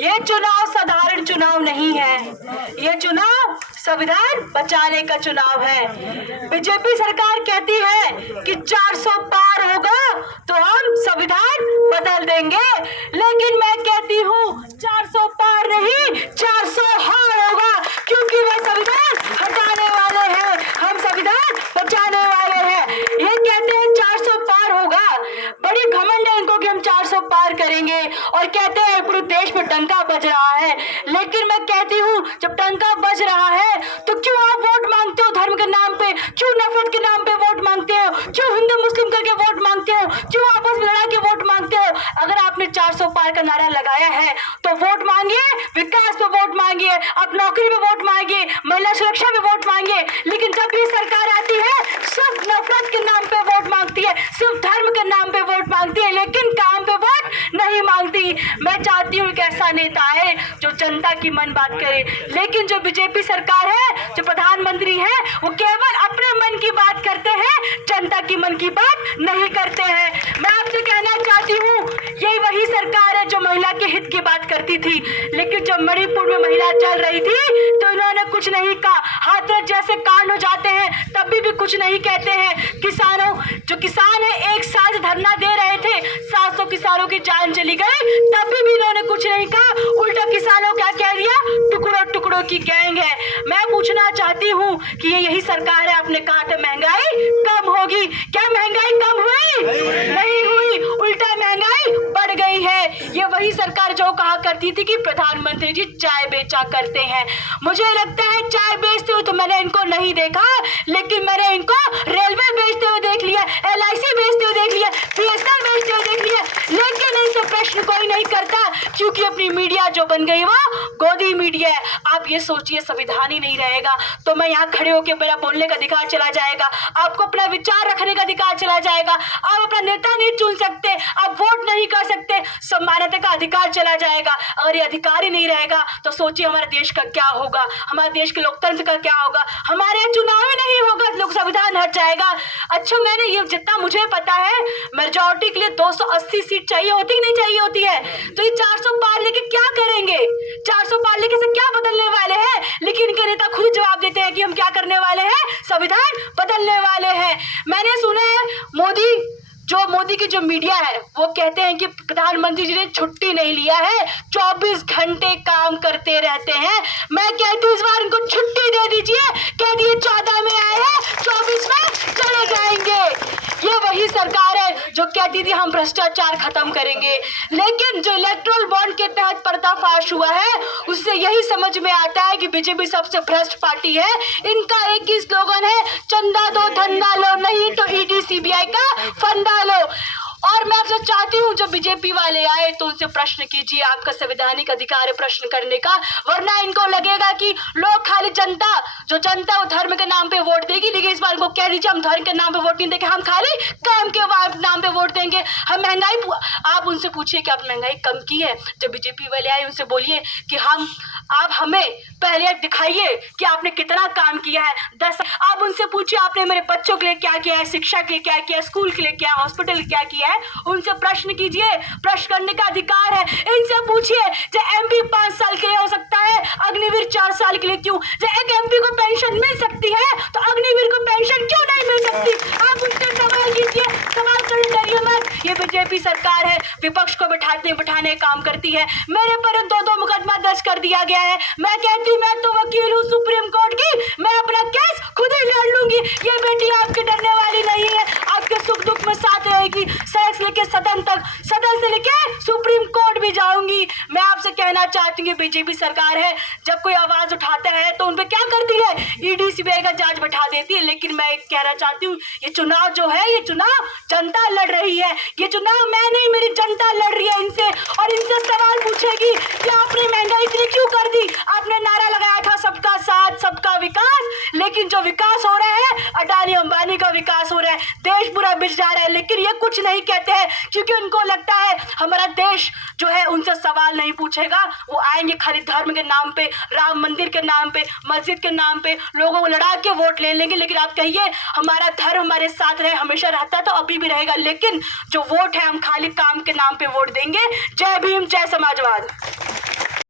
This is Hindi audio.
ये चुनाव साधारण चुनाव नहीं है, ये चुनाव संविधान बचाने का चुनाव है। बीजेपी सरकार कहती है कि 400 पार होगा तो हम संविधान बदल देंगे, लेकिन मैं कहती हूँ 400 पार नहीं 400 हार होगा, क्योंकि वे संविधान हटाने वाले हैं, हम संविधान बचाने वाले हैं। ये कहते हैं 400 पार होगा, बड़ी घमंड है इनको कि हम 400 पार करेंगे, और कहते हैं पूरे देश में डंका बज रहा है। लेकिन मैं कहती हूँ जब डंका बज रहा है तो क्यों आप वोट मांगते हो धर्म के नाम पे, क्यों नफरत के नाम पे वोट मांगते हो, क्यों हिंदू मुस्लिम करके वोट मांगते हो, क्यों आपस में लड़ा के वोट मांगते हो। अगर आपने 400 पार का नारा लगाया है तो वोट मांगिए, विकास पे वोट मांगिए, आप नौकरी पे वोट मांगिए, महिला सुरक्षा पे वोट मांगिए। लेकिन जब भी सरकार आती है सिर्फ नफरत के नाम पे वोट मांगती है, सिर्फ धर्म के नाम पे वोट मांगती है, लेकिन काम पे वोट नहीं मांगती। मैं चाहती हूँ एक ऐसा नेता है जो जनता की मन बात करे, लेकिन जो बीजेपी सरकार है, जो प्रधानमंत्री है, वो केवल अपने मन की बात करते हैं, जनता की मन की बात नहीं करते हैं। मैं आपसे कहना चाहती हूँ यही वही सरकार है जो महिला के हित की बात करती थी, लेकिन जब मणिपुर में महिला चल रही थी तो इन्होंने कुछ नहीं कहा। हाथरस जैसे कांड हो जाते हैं तब भी कुछ नहीं कहते हैं। किसानों, जो किसान है एक साल धरना दे रहे थे, 700 किसानों की जान चली गई, तब भी इन्होंने कुछ नहीं कहा, उल्टा किसानों क्या कह दिया, टुकड़ों टुकड़ों की गैंग है। मैं पूछना चाहती हूँ कि ये यही सरकार है, आपने कहा था महंगाई कम होगी, क्या महंगाई कम हुई? नहीं हुई, उल्टा महंगाई बढ़ गई है। ये वही सरकार जो कहा करती थी कि प्रधानमंत्री जी चाय बेचा करते हैं। मुझे लगता है चाय बेचते हुए तो मैंने इनको नहीं देखा, लेकिन मैंने इनको रेलवे बेचते हुए देख लिया, LIC बेचते हुए देख लिया, BSNL बेचते हुए देख लिया, लेकिन इनसे प्रश्न कोई नहीं करता, क्योंकि अपनी मीडिया जो बन गई वो गोदी मीडिया है। आप ये सोचिए संविधान ही नहीं रहेगा तो मैं यहाँ खड़े होकर मेरा बोलने का अधिकार चला जाएगा, आपको अपना विचार रखने का अधिकार चला जाएगा, आप अपना नेता नहीं चुन सकते, आप वोट नहीं कर सकते, सम्मानता का अधिकार चला जाएगा। अगर ये अधिकार ही नहीं रहेगा तो सोचिए हमारे देश का क्या होगा, हमारे देश के लोकतंत्र का क्या होगा, हमारे चुनाव ही नहीं होगा, लोक संविधान हट जाएगा। अच्छा, मैंने ये जितना मुझे पता है मेजॉरिटी के लिए 280 सीट चाहिए होती कि नहीं चाहिए होती है, तो ये 400 पार लेके क्या करेंगे, 400 पार लेके से क्या बदलने वाले हैं? लेकिन इनके नेता खुद जवाब देते हैं कि हम क्या करने वाले हैं, संविधान बदलने वाले हैं। मैंने सुना है मोदी की जो मीडिया है वो कहते हैं कि प्रधानमंत्री जी ने छुट्टी नहीं लिया है, 24 घंटे काम करते रहते हैं। मैं कहती हूँ इस बार इनको छुट्टी दे दीजिए, कह दिए 14 में आए हैं 24 में चले जाएंगे। ये वही सरकार है जो कहती थी हम भ्रष्टाचार खत्म करेंगे, लेकिन जो इलेक्ट्रल बॉन्ड के तहत पर्दाफाश हुआ है उससे यही समझ में आता है कि बीजेपी सबसे भ्रष्ट पार्टी है। इनका एक ही स्लोगन है, चंदा दो धंधा लो, नहीं तो ED CBI का फंदा लो। और मैं आपसे चाहती हूँ जब बीजेपी वाले आए तो उनसे प्रश्न कीजिए, आपका संवैधानिक अधिकार है प्रश्न करने का, वरना इनको लगेगा कि लोग खाली जनता वो धर्म के नाम पे वोट देगी, लेकिन इस बार इनको कह दीजिए हम धर्म के नाम पे वोट नहीं देंगे, हम खाली काम के नाम पे वोट देंगे। हम महंगाई, आप उनसे पूछिए कि आप महंगाई कम की है, जब बीजेपी वाले आए उनसे बोलिए कि आप हमें पहले दिखाइए कि आपने कितना काम किया है। 10 आप उनसे पूछिए आपने मेरे बच्चों के लिए क्या किया है, शिक्षा के लिए क्या किया है, स्कूल के लिए क्या, हॉस्पिटल क्या किया है, उनसे प्रश्न कीजिए, प्रश्न करने का अधिकार है। इनसे पूछिए जो MP 5 साल के लिए हो सकता है, अग्निवीर 4 साल के लिए क्यों? जब एक MP को पेंशन मिल सकती है तो अग्निवीर को पेंशन क्यों नहीं मिल सकती? आप उनसे सवाल कीजिए, सवाल करने डरिए मत। ये बीजेपी सरकार है, विपक्ष को बिठाने काम करती है। मेरे पर 2 मुकदमा दर्ज कर दिया गया है। मैं कहती हूँ मैं तो वकील हूँ सुप्रीम कोर्ट की, मैं अपना केस खुद ही लड़ लूंगी। ये बेटी आपके डरने वाली नहीं है, आपके सुख दुख में साथ रहेगी, सड़क से लेके सदन तक, सदन से लेके सुप्रीम कोर्ट भी जाऊंगी। मैं आपसे कहना चाहती हूँ बीजेपी सरकार है, जब कोई आवाज उठाता है तो उनपे क्या करती है, ED CBI का जांच बैठा देती है। लेकिन मैं कहना चाहती हूँ ये चुनाव जो है, ये चुनाव जनता लड़ रही है, ये चुनाव मैं नहीं मेरी जनता लड़ रही है इनसे, और इनसे सवाल पूछेगी कि आपने महंगाई इतनी क्यों कर दी? आपने नारा लगाया था सबका साथ सबका विकास, लेकिन जो विकास हो रहा है अडानी अंबानी का विकास हो रहा है, देश पूरा बिछ जा रहा है, लेकिन ये कुछ नहीं कहते हैं क्योंकि उनको लगता है हमारा देश जो है उनसे सवाल नहीं पूछेगा। वो आएंगे खाली धर्म के नाम पे, राम मंदिर के नाम पे, मस्जिद के नाम पे लोगों को लड़ा के वोट ले लेंगे। लेकिन आप कहिए हमारा धर्म हमारे साथ रहे, हमेशा रहता तो अभी भी रहेगा, लेकिन जो वोट है हम खाली काम के नाम पे वोट देंगे। जय भीम, जय समाजवाद।